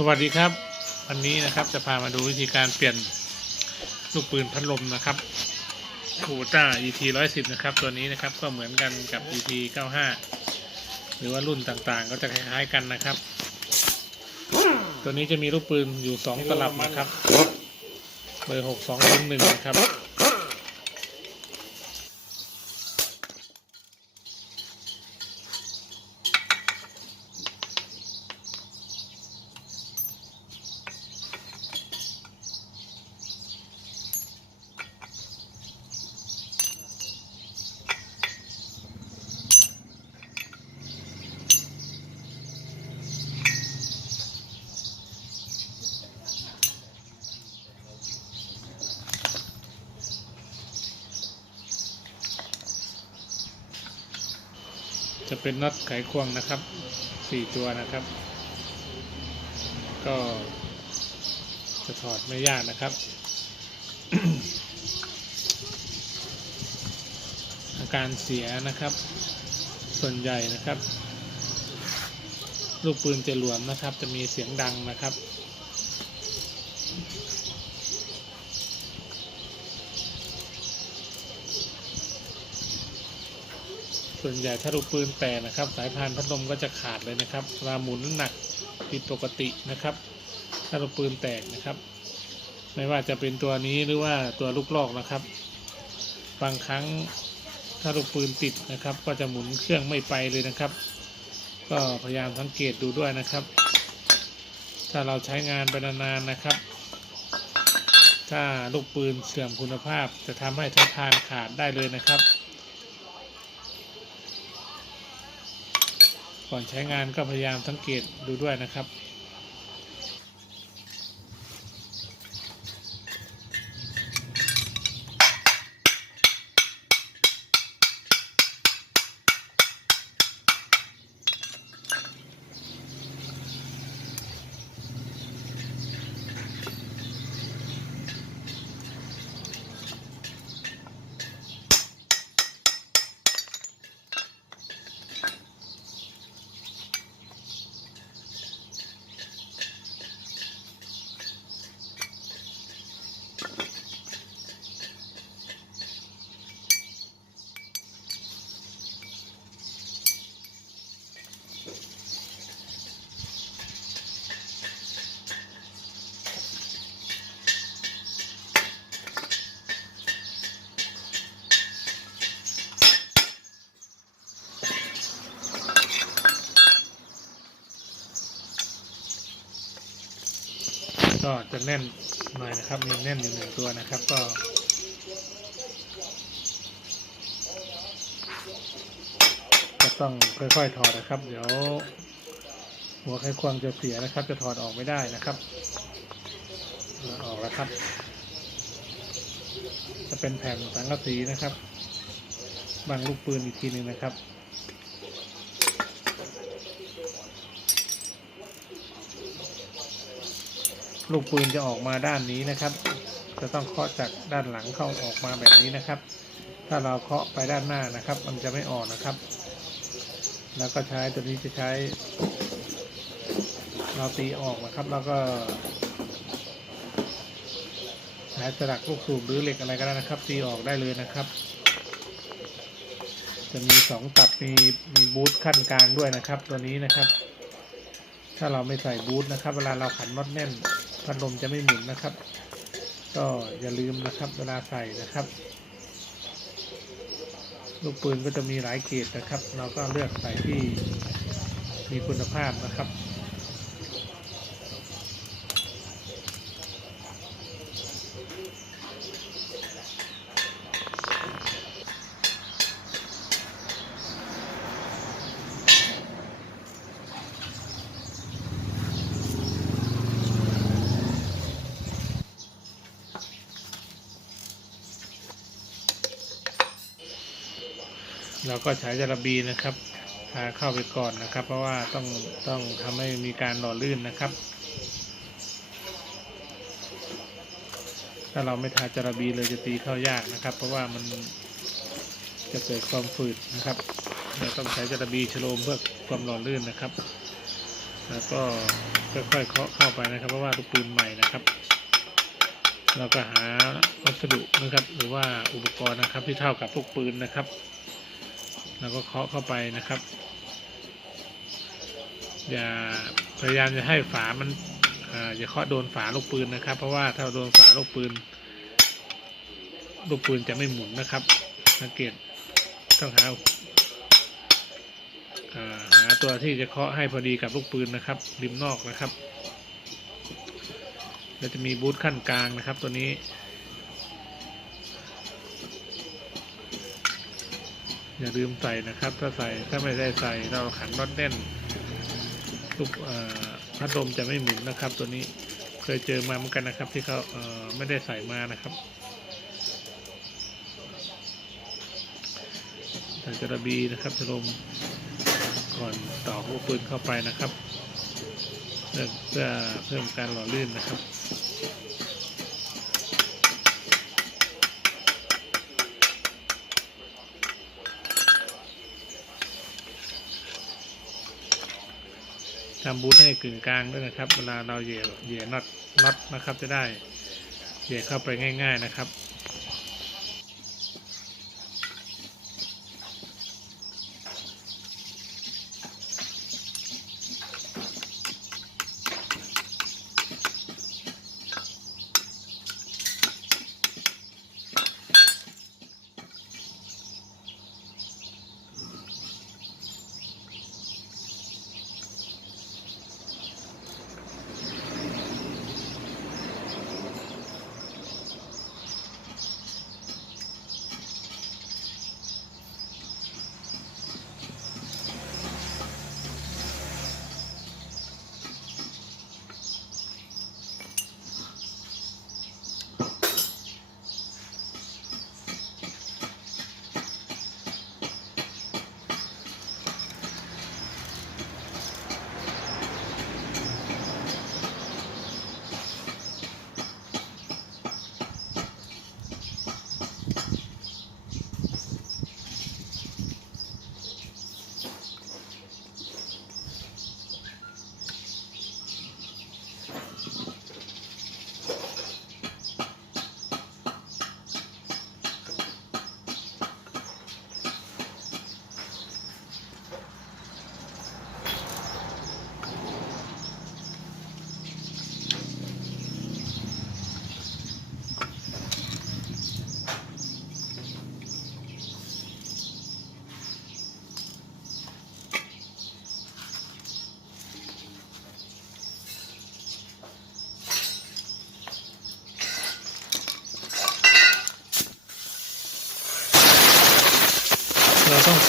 สวัสดีครับ วันนี้นะครับจะพามาดูวิธีการเปลี่ยนลูกปืนพัดลมนะครับคูต้า ET 110 นะครับ ตัวนี้นะครับก็เหมือนกันกับ ET 95 หรือว่ารุ่นต่างๆ ก็จะคล้ายๆกันนะครับ ตัวนี้จะมีลูกปืนอยู่ 2 ตลับนะครับ เบอร์ 6 2 1 1นะครับ จะเป็นน็อตไขควงนะครับสี่ตัวนะครับ ก็จะถอดไม่ยากนะครับ อาการเสียนะครับ ส่วนใหญ่นะครับ ลูกปืนจะหลวมนะครับ จะมีเสียงดังนะครับ ส่วนใหญ่ถ้าลูกปืนแตกนะครับสายพานพัดลมก็จะขาดเลยนะครับเวลาหมุนหนักผิดปกตินะครับ ถ้าลูกปืนแตกนะครับ ไม่ว่าจะเป็นตัวนี้หรือว่าตัวลูกลอกนะครับ บางครั้งถ้าลูกปืนติดนะครับ ก็จะหมุนเครื่องไม่ไปเลยนะครับ ก็พยายามสังเกตดูด้วยนะครับ ถ้าเราใช้งานไปนานๆนะครับ ถ้าลูกปืนเสื่อมคุณภาพจะทำให้สายพานขาดได้เลยนะครับ ก่อนใช้งานก็พยายามสังเกตดูด้วยนะครับ ก็จะแน่นหน่อยนะครับ มีแน่นอยู่หนึ่งตัวนะครับ ก็ จะต้องค่อยๆถอดนะครับ เดี๋ยวหัวไขควงจะเสียนะครับ จะถอดออกไม่ได้นะครับออกแล้วครับ จะเป็นแผ่นสังกะสีนะครับบังลูกปืนอีกทีหนึ่งนะครับ ลูกปืนจะออกมาด้านนี้นะครับ จะต้องเคาะจากด้านหลังเข้าออกมาแบบนี้นะครับ ถ้าเราเคาะไปด้านหน้านะครับ มันจะไม่ออกนะครับ แล้วก็ใช้ตัวนี้จะใช้ เราตีออกนะครับ แล้วก็ใช้สลักลูกสูบหรือเหล็กอะไรก็ได้นะครับ ตีออกได้เลยนะครับ จะมีสองตับมีมีบูทขั้นกลางด้วยนะครับ ตัวนี้นะครับ ถ้าเราไม่ใส่บูทนะครับ เวลาเราขันน็อตแน่น พัดลมจะไม่หมุนนะครับ ก็อย่าลืมนะครับเวลาใส่นะครับ ลูกปืนก็จะมีหลายเกรดนะครับ เราก็เลือกใส่ที่มีคุณภาพนะครับ เราก็ใช้จระบีนะครับทาเข้าไปก่อนนะครับ เพราะว่าต้องต้องทำให้มีการหล่อลื่นนะครับ ถ้าเราไม่ทาจระบีเลยจะตีเข้ายากนะครับ เพราะว่ามันจะเกิดความฝืดนะครับเราต้องใช้จระบีชโลมเพื่อความหล่อลื่นนะครับ แล้วก็ค่อยๆเคาะเข้าไปนะครับ เพราะว่าลูกปืนใหม่นะครับเราก็หาวัสดุนะครับ หรือว่าอุปกรณ์นะครับที่เท่ากับลูกปืนนะครับ แล้วก็เคาะเข้าไปนะครับ อย่าพยายามจะให้ฝามันอย่าเคาะโดนฝาลูกปืนนะครับ เพราะว่าถ้าโดนฝาลูกปืน ลูกปืนจะไม่หมุนนะครับ สังเกตต้องหาอ่าหาตัวที่จะเคาะให้พอดีกับลูกปืนนะครับ ริมนอกนะครับ แล้วจะมีบูทขั้นกลางนะครับ ตัวนี้ อย่าลืมใส่นะครับ ถ้าใส่ถ้าไม่ได้ใส่เราขันน็อตแน่นลูกพัดลมจะไม่หมุนนะครับ ตัวนี้เคยเจอมาเหมือนกันนะครับ ที่เขาเไม่ได้ใส่มานะครับใส่กระบีนะครับจะลมก่อนต่อลูกปืนเข้าไปนะครับเพื่อเพื่อเพิ่มการหล่อลื่นนะครับ ทำบูทให้กึ่งกลางด้วยนะครับ เวลาเราเหยียเหยียน็อตน็อตนะครับ จะได้เหยียเข้าไปง่าย ๆนะครับ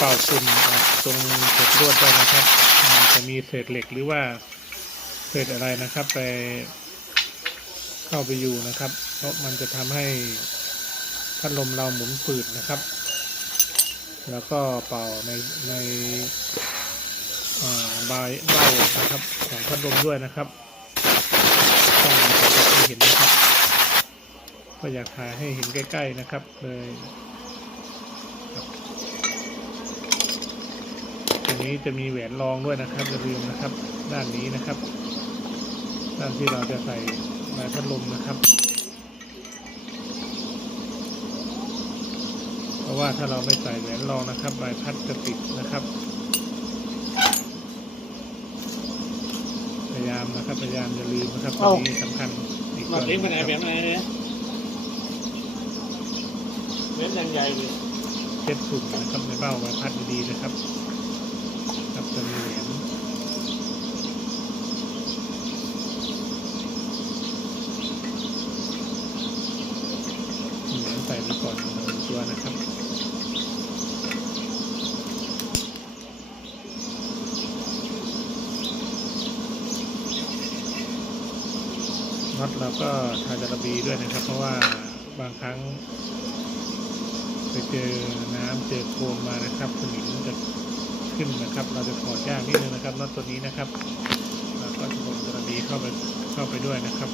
เป่าฝุ่นออกตรงเศษลวดด้วยนะครับจะมีเศษเหล็กหรือว่าเศษอะไรนะครับ ไปเข้าไปอยู่นะครับ เพราะมันจะทำให้พัดลมเราหมุนฝืดนะครับ แล้วก็เป่าในในอ่าบายเบ้านะครับของพัดลมด้วยนะครับต้องให้เห็นนะครับ ก็อยากถ่ายให้เห็นใกล้ ๆนะครับเลย ตรง นี้จะมีแหวนรองด้วยนะครับอย่าลืมนะครับ ด้านนี้นะครับ ด้านที่เราจะใส่ไม้พัดลมนะครับ เพราะว่าถ้าเราไม่ใส่แหวนรองนะครับใบพัดจะติดนะครับ พยายามนะครับพยายามอย่าลืมนะครับตรงนี้สำคัญอีกหมดเองไปไหนนะแบครับบไหนเนี่ยเม็ดยังใหญ่เลยเช็ดฝุ่นนะครับในเบ้าใบพัดดีๆนะครับครับจะมีเหรียญเหรียญใส่ไปก่อนหนึ่ง ตัวนะครับ น็อตเราก็ทาจาระบีด้วยนะครับ เพราะว่าบางครั้ง ไปเจอน้ำเจอโคลนมานะครับสนิมจะขึ้นนะครับ เราจะถอดยากนิดนึงนะครับน็อตตัวนี้นะครับแล้วก็จะลงจาระบีเข้าไปเข้าไปด้วยนะครับ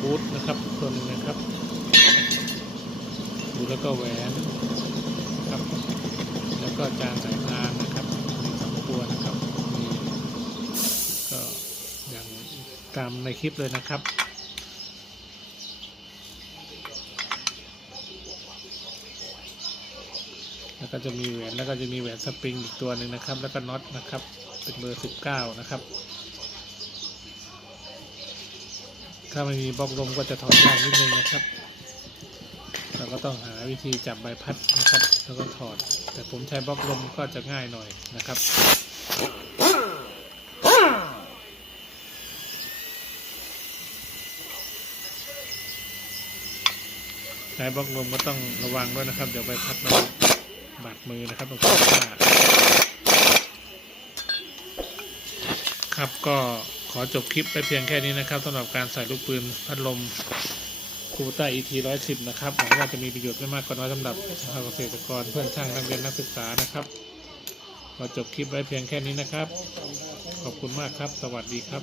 เฮูดนะครับตัวหนึงนะครับ ดู แล้วก็แหวนครับแล้วก็จานสายพานนะครับมีสองตัวนะครับนี่ก็อย่างตามในคลิปเลยนะครับแล้วก็จะมีแหวนแล้วก็จะมีแหวนสปริงอีกตัวหนึ่งนะครับ แล้วก็น็อตนะครับ เป็นเบอร์สิบเก้านะครับ ถ้าไม่มีบล็อกลมก็จะถอดยากนิดนึงนะครับ เราก็ต้องหาวิธีจับใบพัดนะครับ แล้วก็ถอด แต่ผมใช้บล็อกลมก็จะง่ายหน่อยนะครับใช้บล็อกลมก็ต้องระวังด้วยนะครับ เดี๋ยวใบพัดมันบาดมือนะครับตรงข้างหน้าครับก็ขอจบคลิปไปเพียงแค่นี้นะครับสำหรับการใส่ลูกปืนพัดลม คูต้า ET 110นะครับหวังว่าจะมีประโยชน์ไม่มากก็น้อยสำหรับชาวเกษตรกรเพื่อนช่างนักเรียนนักศึกษานะครับขอจบคลิปไว้เพียงแค่นี้นะครับ ขอบคุณมากครับ สวัสดีครับ